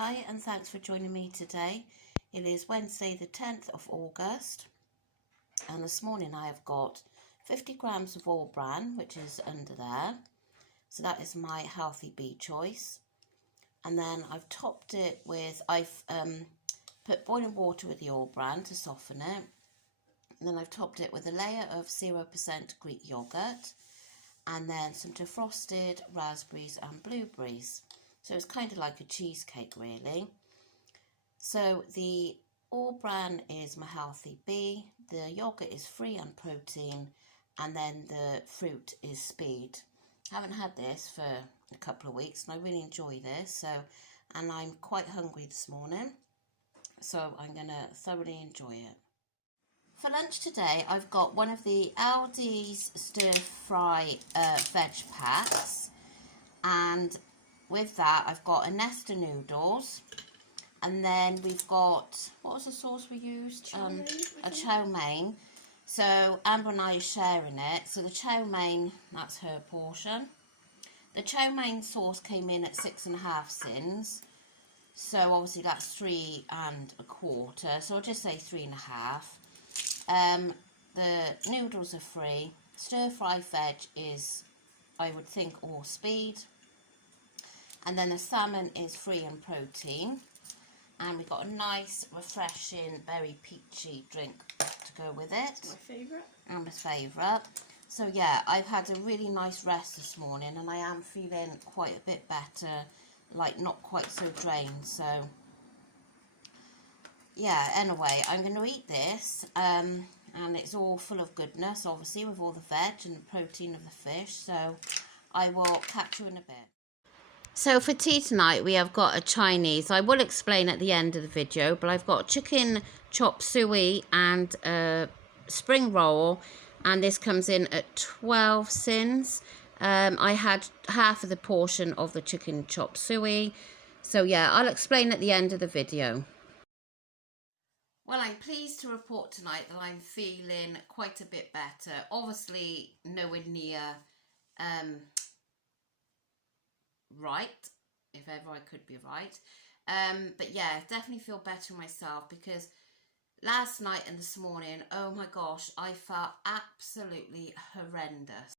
Hi and thanks for joining me today. It is Wednesday the 10th of August and this morning I have got 50 grams of all bran, which is under there. So that is my healthy bee choice. And then I've topped it with, I've put boiling water with the all bran to soften it. And then I've topped it with a layer of 0% Greek yogurt and then some defrosted raspberries and blueberries. So it's kind of like a cheesecake really. So the all bran is my healthy bee, the yogurt is free and protein, and then the fruit is speed. I haven't had this for a couple of weeks and I really enjoy this, and I'm quite hungry this morning, so I'm going to thoroughly enjoy it. For lunch today I've got one of the Aldi's stir fry veg packs, and with that I've got a nest of noodles. And then we've got, what was the sauce we used? A chow mein. So Amber and I are sharing it. So the chow mein, that's her portion. The chow mein sauce came in at 6.5 sins. So obviously that's 3 1/4. So I'll just say 3.5. The noodles are free. Stir fry veg is, I would think, all speed. And then the salmon is free and protein. And we've got a nice, refreshing, berry peachy drink to go with it. It's my favourite. And my favourite. So yeah, I've had a really nice rest this morning and I am feeling quite a bit better, like not quite so drained. So yeah, anyway, I'm going to eat this and it's all full of goodness, obviously, with all the veg and the protein of the fish. So I will catch you in a bit. So for tea tonight we have got a Chinese. I will explain at the end of the video, but I've got chicken chop suey and a spring roll, and this comes in at 12 sins. I had half of the portion of the chicken chop suey. So yeah, I'll explain at the end of the video. Well, I'm pleased to report tonight that I'm feeling quite a bit better. Obviously nowhere near right, if ever I could be right, but yeah, definitely feel better myself, because last night and this morning, oh my gosh, I felt absolutely horrendous.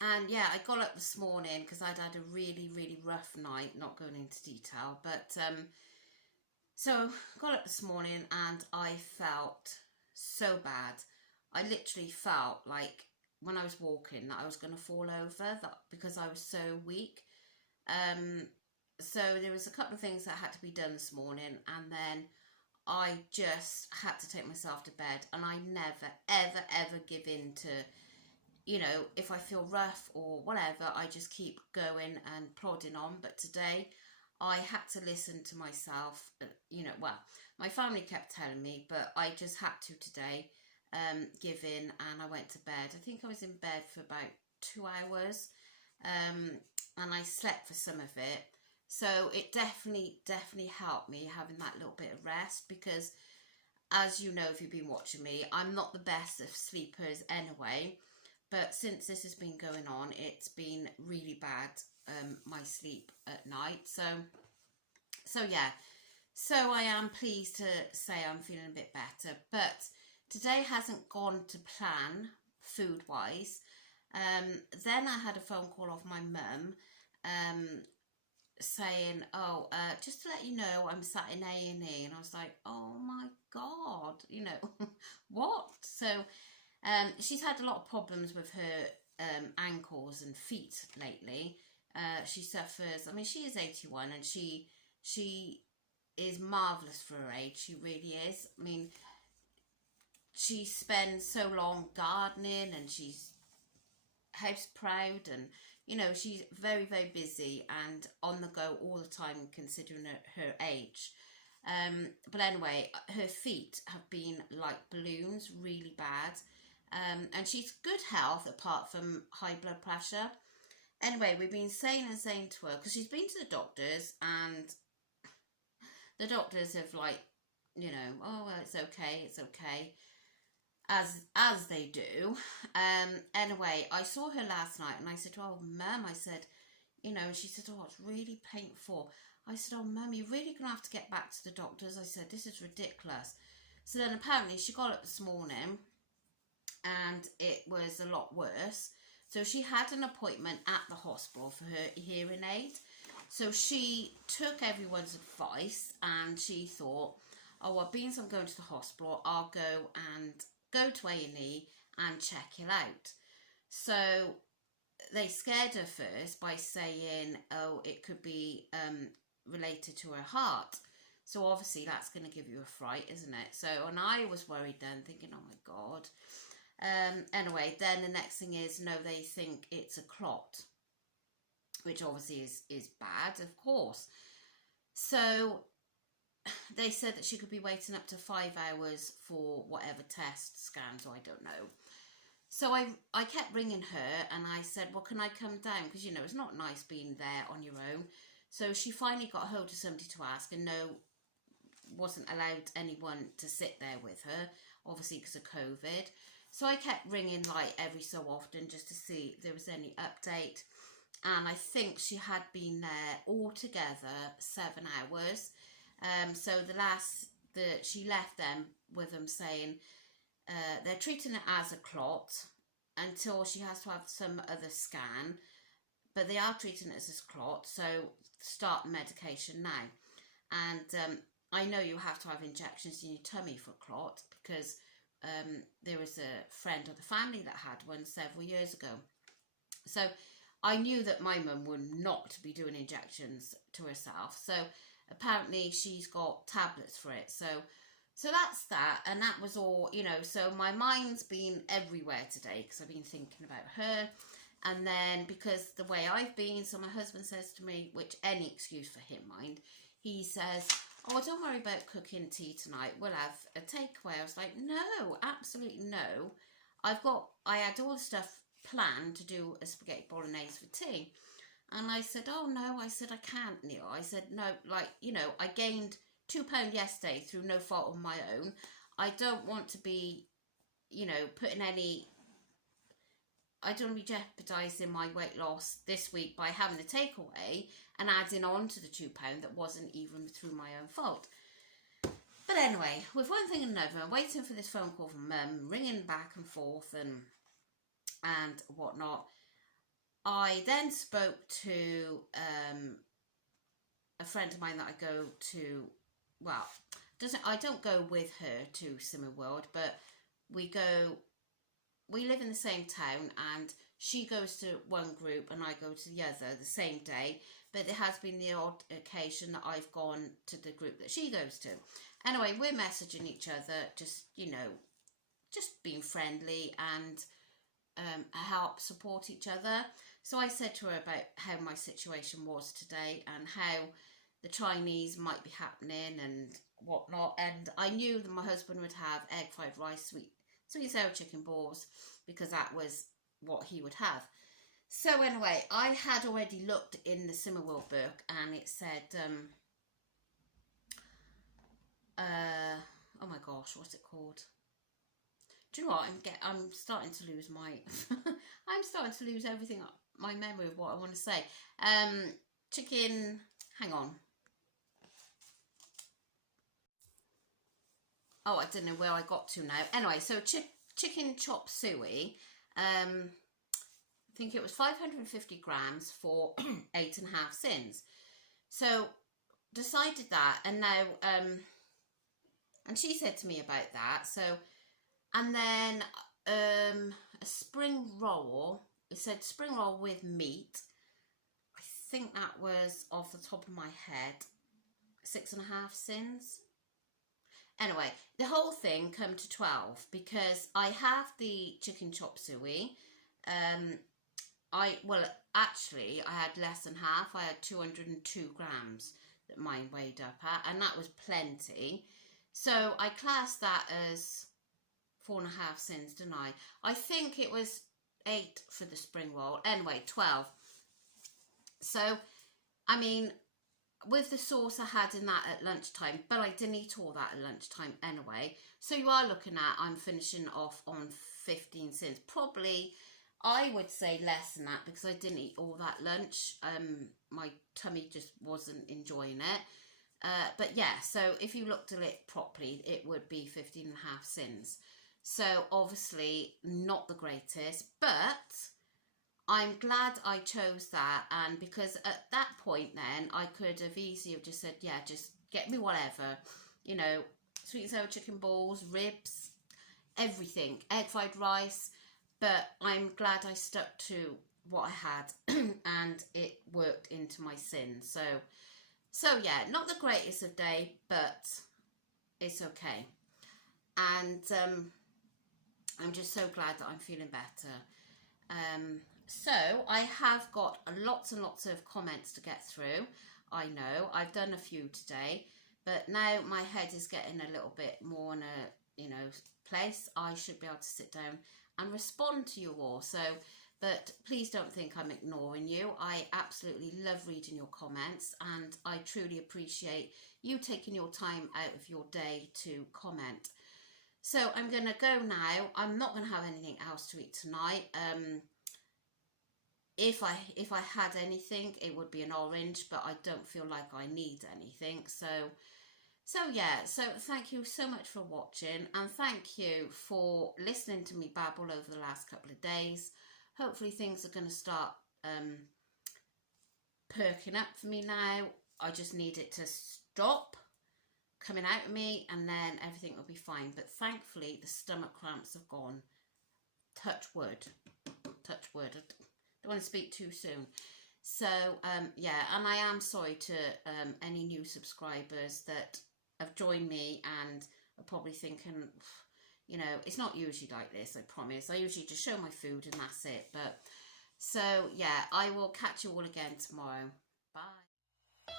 And yeah, I got up this morning because I'd had a really rough night, not going into detail, but so got up this morning and I felt so bad. I literally felt like when I was walking that I was going to fall over, because I was so weak. So there was a couple of things that had to be done this morning, and then I just had to take myself to bed. And I never ever give in to, you know, if I feel rough or whatever, I just keep going and plodding on. But today I had to listen to myself, you know, well, my family kept telling me, but I just had to today give in, and I went to bed. I think I was in bed for about 2 hours, and I slept for some of it. So it definitely helped me having that little bit of rest, because as you know, if you've been watching me, I'm not the best of sleepers anyway, but since this has been going on, it's been really bad, my sleep at night. So yeah, so I am pleased to say I'm feeling a bit better, but today hasn't gone to plan food wise. Then I had a phone call off my mum saying, just to let you know, I'm sat in A&E, and I was like, oh my god, you know, what? So she's had a lot of problems with her ankles and feet lately. She suffers, I mean, she is 81 and she is marvellous for her age. She really is. I mean, she spends so long gardening and she's house proud, and you know, she's very busy and on the go all the time, considering her age. But anyway, her feet have been like balloons, really bad, and she's good health apart from high blood pressure. Anyway, we've been saying to her, because she's been to the doctors, and the doctors have, like, you know, oh well, it's okay, as they do. Anyway, I saw her last night and I said, oh mum, I said, you know, and she said, oh, it's really painful. I said, oh, Mum, you're really going to have to get back to the doctors. I said, this is ridiculous. So then apparently she got up this morning and it was a lot worse. So she had an appointment at the hospital for her hearing aid. So she took everyone's advice and she thought, oh, well, being I'm going to the hospital, I'll go to A&E and check it out. So they scared her first by saying, oh, it could be related to her heart. So obviously that's going to give you a fright, isn't it? So, and I was worried then, thinking, oh my God. Anyway, then the next thing is, no, they think it's a clot, which obviously is bad, of course. So they said that she could be waiting up to 5 hours for whatever test, scans, or I don't know. So I kept ringing her and I said, well, can I come down? Because, you know, it's not nice being there on your own. So she finally got hold of somebody to ask, and no, wasn't allowed anyone to sit there with her, obviously because of COVID. So I kept ringing like every so often just to see if there was any update. And I think she had been there altogether 7 hours. So she left them with them saying they're treating it as a clot until she has to have some other scan. But they are treating it as a clot, so start the medication now. And I know you have to have injections in your tummy for clot because there was a friend of the family that had one several years ago. So I knew that my mum would not be doing injections to herself. So apparently she's got tablets for it. So that's that. And that was all, you know, so my mind's been everywhere today because I've been thinking about her. And then because the way I've been, so my husband says to me, which any excuse for him, mind, he says, oh, don't worry about cooking tea tonight. We'll have a takeaway. I was like, no, absolutely no. I had all the stuff planned to do a spaghetti bolognese for tea. And I said, oh, no. I said, I can't, Neil. I said, no, like, you know, I gained £2 yesterday through no fault of my own. I don't want to be, you know, I don't want to be jeopardising my weight loss this week by having a takeaway and adding on to the £2 that wasn't even through my own fault. But anyway, with one thing and another, I'm waiting for this phone call from Mum, ringing back and forth and whatnot. I then spoke to a friend of mine that I go to, well, I don't go with her to Simmerworld, but we live in the same town and she goes to one group and I go to the other the same day, but there has been the odd occasion that I've gone to the group that she goes to. Anyway, we're messaging each other, just, you know, just being friendly and help support each other. So I said to her about how my situation was today and how the Chinese might be happening and whatnot, and I knew that my husband would have egg fried rice, sweet and sour chicken balls, because that was what he would have. So anyway, I had already looked in the Simmerworld book and it said, oh my gosh, what's it called? Do you know what? I'm starting to lose my, I'm starting to lose everything, my memory of what I want to say. Chicken, hang on. Oh, I don't know where I got to now. Anyway, so chicken chop suey. I think it was 550 grams for 8.5 cents. So decided that, and now, and she said to me about that. So, and then a spring roll. It said spring roll with meat. I think that was off the top of my head 6.5 cents. Anyway, the whole thing come to 12 because I have the chicken chop suey. Actually, I had less than half. I had 202 grams that mine weighed up at, and that was plenty. So I classed that as 4.5 cents, didn't I? I think it was 8 for the spring roll. Anyway, 12. So, I mean, with the sauce I had in that at lunchtime, but I didn't eat all that at lunchtime anyway. So you are looking at, I'm finishing off on 15 cents. Probably, I would say less than that because I didn't eat all that lunch. My tummy just wasn't enjoying it. But yeah, so if you looked at it properly, it would be 15 and a half sins. So obviously not the greatest, but I'm glad I chose that. And because at that point then I could have easily have just said, yeah, just get me whatever, you know, sweet and sour chicken balls, ribs, everything, egg fried rice. But I'm glad I stuck to what I had and it worked into my sin. So yeah, not the greatest of day, but it's okay. And I'm just so glad that I'm feeling better. So I have got lots and lots of comments to get through. I know I've done a few today, but now my head is getting a little bit more in a place. I should be able to sit down and respond to you all. But please don't think I'm ignoring you. I absolutely love reading your comments, and I truly appreciate you taking your time out of your day to comment. So I'm going to go now. I'm not going to have anything else to eat tonight. If I had anything, it would be an orange, but I don't feel like I need anything. So yeah, so thank you so much for watching, and thank you for listening to me babble over the last couple of days. Hopefully things are going to start perking up for me now. I just need it to stop coming out of me, and then everything will be fine. But thankfully the stomach cramps have gone. Touch wood. Touch wood. I don't want to speak too soon. So yeah, and I am sorry to any new subscribers that have joined me and are probably thinking, you know, it's not usually like this, I promise. I usually just show my food and that's it. But so yeah, I will catch you all again tomorrow. Bye.